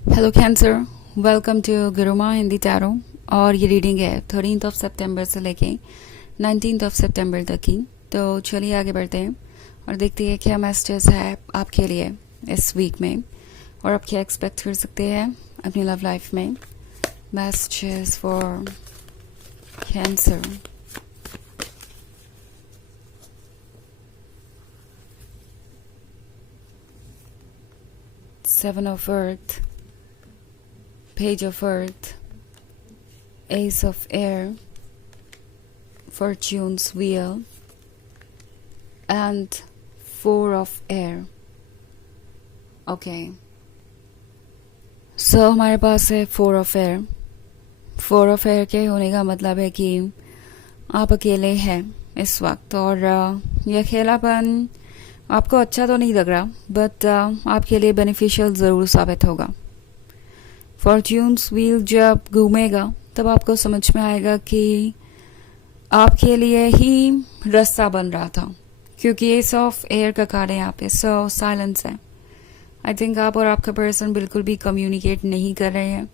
Hello cancer, welcome to Gurumaa Hindi tarot. और ये reading है 13 सितंबर से लेके 19 सितंबर तक की। तो चलिए आगे बढ़ते हैं और देखते हैं क्या मैसेजेस है आपके लिए इस वीक में और आप क्या एक्सपेक्ट कर सकते हैं अपनी लव लाइफ में। Messages for cancer. Seven of Earth, Page of Earth, Ace of Air, Fortune's Wheel, and Four of Air. Okay. So हमारे पास है Four of Air. Four of Air के होने का मतलब है कि आप अकेले हैं इस वक्त और यह अकेलापन आपको अच्छा तो नहीं लग रहा, बट आपके लिए बेनिफिशियल ज़रूर साबित होगा। फॉर्च्यून्स व्हील जब घूमेगा तब आपको समझ में आएगा कि आपके लिए ही रास्ता बन रहा था, क्योंकि एस ऑफ एयर का कार्ड है यहाँ पे। सो साइलेंस है। आई थिंक आप और आपका पर्सन बिल्कुल भी कम्युनिकेट नहीं कर रहे हैं,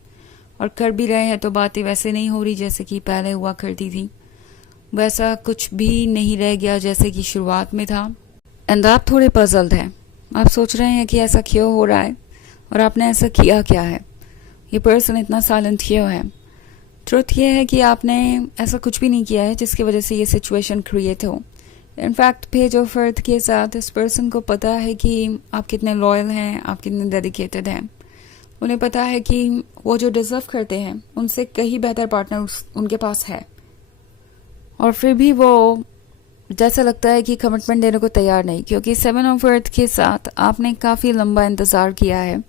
और कर भी रहे हैं तो बातें वैसे नहीं हो रही जैसे कि पहले हुआ करती थी। वैसा कुछ भी नहीं रह गया जैसे कि शुरुआत में था। एंड आप थोड़े पजल्ड हैं। आप सोच रहे हैं कि ऐसा क्यों हो रहा है और आपने ऐसा किया क्या है। ये पर्सन इतना साइलेंट क्यों है। ट्रुथ ये है कि आपने ऐसा कुछ भी नहीं किया है जिसकी वजह से ये सिचुएशन क्रिएट हो। इनफैक्ट पेज ऑफ अर्थ के साथ इस पर्सन को पता है कि आप कितने लॉयल हैं, आप कितने डेडिकेटेड हैं। उन्हें पता है कि वो जो डिजर्व करते हैं उनसे कहीं बेहतर पार्टनर उनके पास है, और फिर भी वो जैसा लगता है कि कमिटमेंट देने को तैयार नहीं, क्योंकि सेवन ऑफ अर्थ के साथ आपने काफ़ी लंबा इंतज़ार किया है।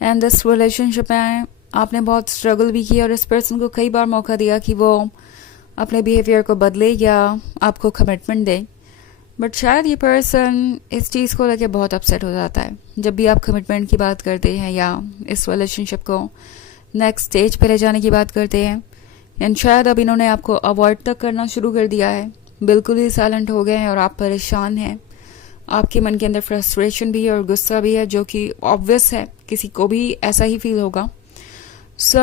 एंड दिस रिलेशनशिप में आपने बहुत स्ट्रगल भी किया और इस पर्सन को कई बार मौका दिया कि वो अपने बिहेवियर को बदले या आपको कमिटमेंट दे। बट शायद ये पर्सन इस चीज़ को लेकर बहुत अपसेट हो जाता है जब भी आप कमिटमेंट की बात करते हैं या इस रिलेशनशिप को नेक्स्ट स्टेज पर ले जाने की बात करते हैं। एंड शायद अब इन्होंने आपको अवॉइड तक करना शुरू कर दिया है, बिल्कुल ही साइलेंट हो गए हैं और आप परेशान हैं। आपके मन के अंदर फ्रस्ट्रेशन भी है और गुस्सा भी है, जो कि ऑब्वियस है, किसी को भी ऐसा ही फील होगा। सो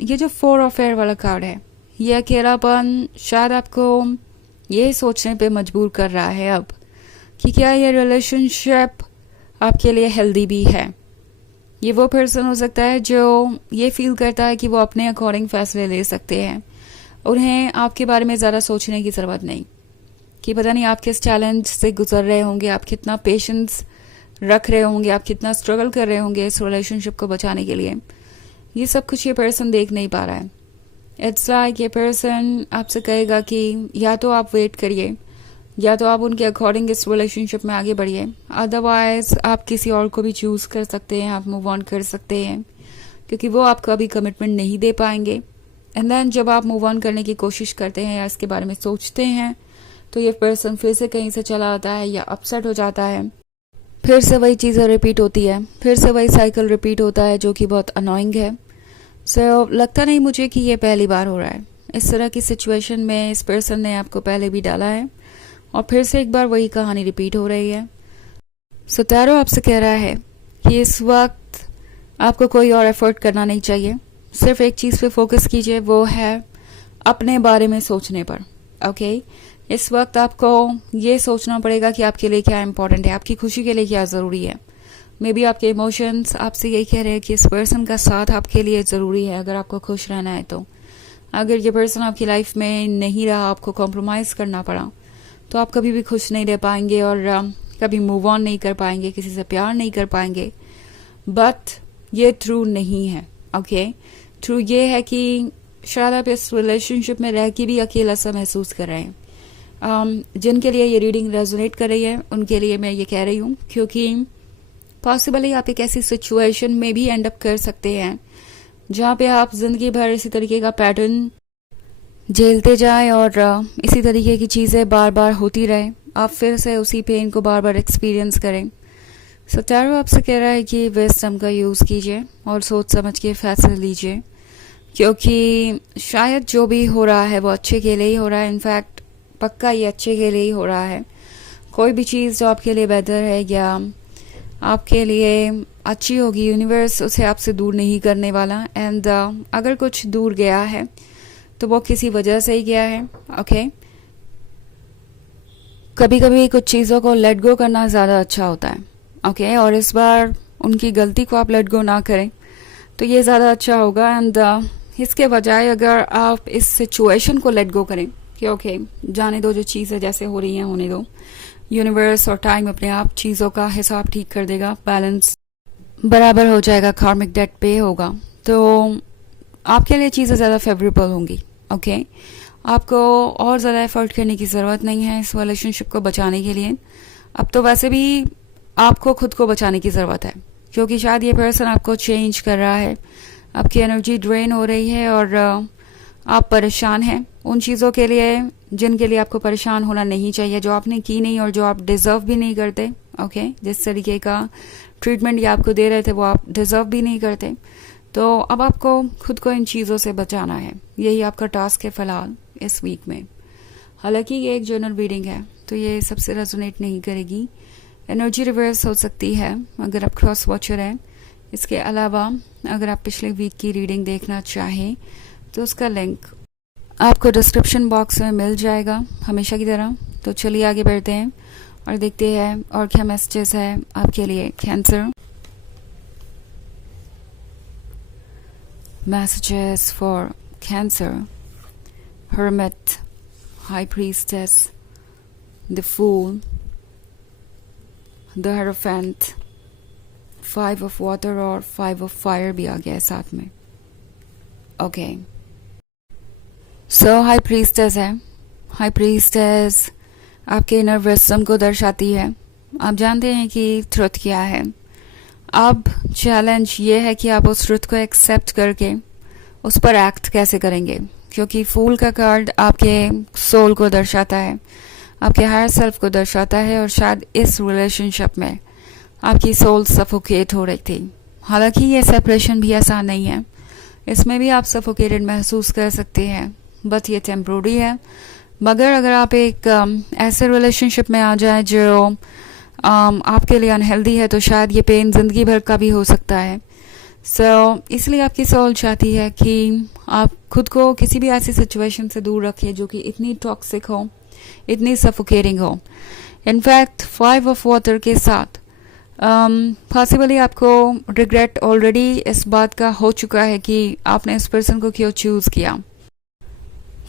ये जो फोर ऑफ एयर वाला कार्ड है, ये अकेलापन शायद आपको ये सोचने पे मजबूर कर रहा है अब कि क्या ये रिलेशनशिप आपके लिए हेल्दी भी है। ये वो पर्सन हो सकता है जो ये फील करता है कि वो अपने अकॉर्डिंग फैसले ले सकते हैं, उन्हें आपके बारे में ज़्यादा सोचने की ज़रूरत नहीं कि पता नहीं आप किस चैलेंज से गुजर रहे होंगे, आप कितना पेशेंस रख रहे होंगे, आप कितना स्ट्रगल कर रहे होंगे इस रिलेशनशिप को बचाने के लिए। ये सब कुछ ये पर्सन देख नहीं पा रहा है। इट्स लाइक ये पर्सन आपसे कहेगा कि या तो आप वेट करिए या तो आप उनके अकॉर्डिंग इस रिलेशनशिप में आगे बढ़िए, अदरवाइज आप किसी और को भी चूज़ कर सकते हैं, आप मूव ऑन कर सकते हैं, क्योंकि वो आपको अभी कमिटमेंट नहीं दे पाएंगे। एंड देन जब आप मूव ऑन करने की कोशिश करते हैं या इसके बारे में सोचते हैं तो ये पर्सन फिर से कहीं से चला आता है या अपसेट हो जाता है। फिर से वही चीज़ें रिपीट होती है, फिर से वही साइकिल रिपीट होता है, जो कि बहुत अनोइंग है। सो लगता नहीं मुझे कि ये पहली बार हो रहा है। इस तरह की सिचुएशन में इस पर्सन ने आपको पहले भी डाला है और फिर से एक बार वही कहानी रिपीट हो रही है। सो टैरो आपसे कह रहा है कि इस वक्त आपको कोई और एफर्ट करना नहीं चाहिए। सिर्फ एक चीज़ पे फोकस कीजिए, वो है अपने बारे में सोचने पर। ओके इस वक्त आपको ये सोचना पड़ेगा कि आपके लिए क्या इंपॉर्टेंट है, आपकी खुशी के लिए क्या ज़रूरी है। मे बी आपके इमोशंस आपसे यही कह रहे हैं कि इस पर्सन का साथ आपके लिए ज़रूरी है अगर आपको खुश रहना है। तो अगर ये पर्सन आपकी लाइफ में नहीं रहा, आपको कॉम्प्रोमाइज़ करना पड़ा, तो आप कभी भी खुश नहीं रह पाएंगे और कभी मूव ऑन नहीं कर पाएंगे, किसी से प्यार नहीं कर पाएंगे। बट ये ट्रू नहीं है। ओके ट्रू ये है कि शायद आप इस रिलेशनशिप में रह के भी अकेला सा महसूस कर रहे हैं। जिनके लिए ये रीडिंग रेजोनेट कर रही है उनके लिए मैं ये कह रही हूँ, क्योंकि पॉसिबली आप एक ऐसी सिचुएशन में भी एंड अप कर सकते हैं जहाँ पे आप जिंदगी भर इसी तरीके का पैटर्न झेलते जाएं और इसी तरीके की चीज़ें बार बार होती रहे, आप फिर से उसी पेन को बार बार एक्सपीरियंस करें। सो टैरो आपसे कह रहा है कि विजडम का यूज़ कीजिए और सोच समझ के फैसले लीजिए, क्योंकि शायद जो भी हो रहा है वो अच्छे के लिए ही हो रहा है। इनफैक्ट पक्का ये अच्छे के लिए ही हो रहा है। कोई भी चीज़ जो आपके लिए बेहतर है या आपके लिए अच्छी होगी। यूनिवर्स उसे आपसे दूर नहीं करने वाला। एंड अगर कुछ दूर गया है तो वो किसी वजह से ही गया है। ओके, कभी कभी कुछ चीज़ों को लेट गो करना ज़्यादा अच्छा होता है। ओके, और इस बार उनकी गलती को आप लेट गो ना करें तो ये ज़्यादा अच्छा होगा। एंड इसके बजाय अगर आप इस सिचुएशन को लेट गो करें कि ओके जाने दो, जो चीज़ें जैसे हो रही हैं होने दो, यूनिवर्स और टाइम अपने आप चीज़ों का हिसाब ठीक कर देगा, बैलेंस बराबर हो जाएगा, कार्मिक डेट पे होगा, तो आपके लिए चीज़ें ज़्यादा फेवरेबल होंगी। ओके, आपको और ज़्यादा एफर्ट करने की ज़रूरत नहीं है इस रिलेशनशिप को बचाने के लिए। अब तो वैसे भी आपको खुद को बचाने की ज़रूरत है, क्योंकि शायद ये पर्सन आपको चेंज कर रहा है, आपकी एनर्जी ड्रेन हो रही है और आप परेशान हैं उन चीज़ों के लिए जिनके लिए आपको परेशान होना नहीं चाहिए, जो आपने की नहीं और जो आप डिज़र्व भी नहीं करते। ओके, जिस तरीके का ट्रीटमेंट ये आपको दे रहे थे वो आप डिज़र्व भी नहीं करते। तो अब आपको खुद को इन चीज़ों से बचाना है, यही आपका टास्क है फ़िलहाल इस वीक में। हालांकि ये एक जनरल रीडिंग है तो ये सबसे रेजोनेट नहीं करेगी, एनर्जी रिवर्स हो सकती है अगर आप क्रॉस वॉचर हैं। इसके अलावा अगर आप पिछले वीक की रीडिंग देखना चाहें तो उसका लिंक आपको डिस्क्रिप्शन बॉक्स में मिल जाएगा हमेशा की तरह। तो चलिए आगे बढ़ते हैं और देखते हैं और क्या मैसेजेस है आपके लिए Cancer. Messages for Cancer, hermit, high priestess, the fool, the hierophant, 5 of water और 5 ऑफ फायर भी आ गया है साथ में। ओके, सो हाई प्रीस्टेस है। हाई प्रीस्टेस आपके इनर विजडम को दर्शाती है। आप जानते हैं कि ट्रुथ क्या है। अब चैलेंज ये है कि आप उस ट्रुथ को एक्सेप्ट करके उस पर एक्ट कैसे करेंगे, क्योंकि फूल का कार्ड आपके सोल को दर्शाता है, आपके हायर सेल्फ को दर्शाता है। और शायद इस रिलेशनशिप में आपकी सोल सफोकेट हो रही थी। हालांकि ये सेपरेशन भी आसान नहीं है, इसमें भी आप सफोकेटेड महसूस कर सकते हैं, बट ये टेम्प्रोरी है। मगर अगर आप एक ऐसे रिलेशनशिप में आ जाए जो आपके लिए अनहेल्दी है तो शायद ये पेन ज़िंदगी भर का भी हो सकता है। इसलिए आपकी सोल चाहती है कि आप खुद को किसी भी ऐसी सिचुएशन से दूर रखिए जो कि इतनी टॉक्सिक हो, इतनी सफोकेटिंग हो। इनफैक्ट 5 ऑफ वाटर के साथ पॉसिबली आपको रिग्रेट ऑलरेडी इस बात का हो चुका है कि आपने इस पर्सन को क्यों चूज़ किया,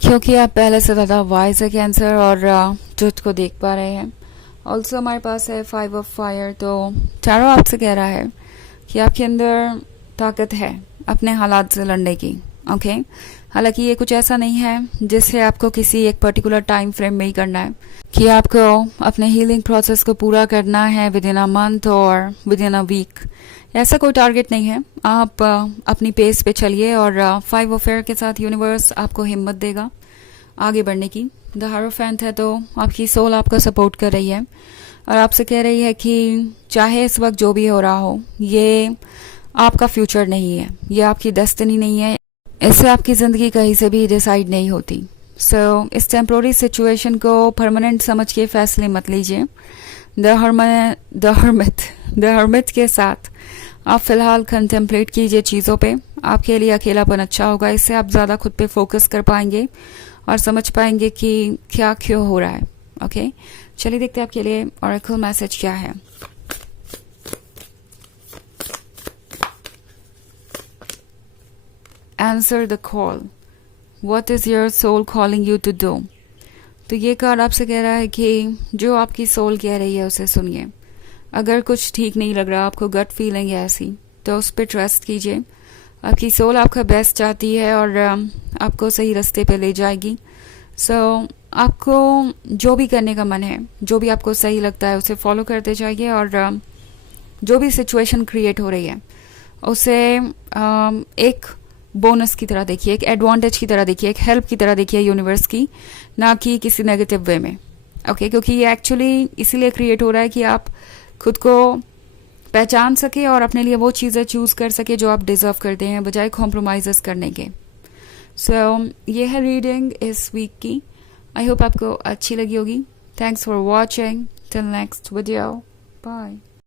क्योंकि आप पहले से ज़्यादा वाइज है कैंसर और ट्रुथ को देख पा रहे हैं। ऑल्सो हमारे पास है 5 ऑफ फायर, तो टैरो आपसे कह रहा है कि आपके अंदर ताकत है अपने हालात से लड़ने की। ओके, हालांकि ये कुछ ऐसा नहीं है जिससे आपको किसी एक पर्टिकुलर टाइम फ्रेम में ही करना है, कि आपको अपने हीलिंग प्रोसेस को पूरा करना है विद इन अ मंथ और विद इन अ वीक। ऐसा कोई टारगेट नहीं है, आप अपनी पेस पे चलिए और 5 ऑफ फायर के साथ यूनिवर्स आपको हिम्मत देगा आगे बढ़ने की। द हारोफेंट है तो आपकी सोल आपको सपोर्ट कर रही है और आपसे कह रही है कि चाहे इस वक्त जो भी हो रहा हो, ये आपका फ्यूचर नहीं है, ये आपकी डेस्टिनी नहीं है, इससे आपकी ज़िंदगी कहीं से भी डिसाइड नहीं होती। इस टेम्प्रोरी सिचुएशन को परमानेंट समझ के फैसले मत लीजिए। द हर्मिट के साथ आप फिलहाल कंटेम्पलेट कीजिए चीज़ों पे। आपके लिए अकेलापन अच्छा होगा, इससे आप ज़्यादा खुद पे फोकस कर पाएंगे और समझ पाएंगे कि क्या क्यों हो रहा है। ओके, चलिए देखते हैं आपके लिए ऑरेकल मैसेज क्या है। Answer the call, what is your soul calling you to do. तो ये कार्ड आपसे कह रहा है कि जो आपकी सोल कह रही है उसे सुनिए। अगर कुछ ठीक नहीं लग रहा, आपको गट फीलिंग है ऐसी, तो उस पर ट्रस्ट कीजिए। आपकी सोल आपका बेस्ट चाहती है और आपको सही रास्ते पे ले जाएगी। आपको जो भी करने का मन है, जो भी आपको सही लगता है उसे फॉलो करते जाइए और जो भी सिचुएशन क्रिएट हो रही है उसे एक बोनस की तरह देखिए, एक एडवांटेज की तरह देखिए, एक हेल्प की तरह देखिए यूनिवर्स की, ना कि किसी नेगेटिव वे में। ओके, क्योंकि ये एक्चुअली इसीलिए क्रिएट हो रहा है कि आप खुद को पहचान सके और अपने लिए वो चीज़ें चूज़ कर सके जो आप डिजर्व करते हैं, बजाय कॉम्प्रोमाइज़ करने के। ये है रीडिंग इस वीक की। आई होप आपको अच्छी लगी होगी। Thanks for watching, till next video, bye.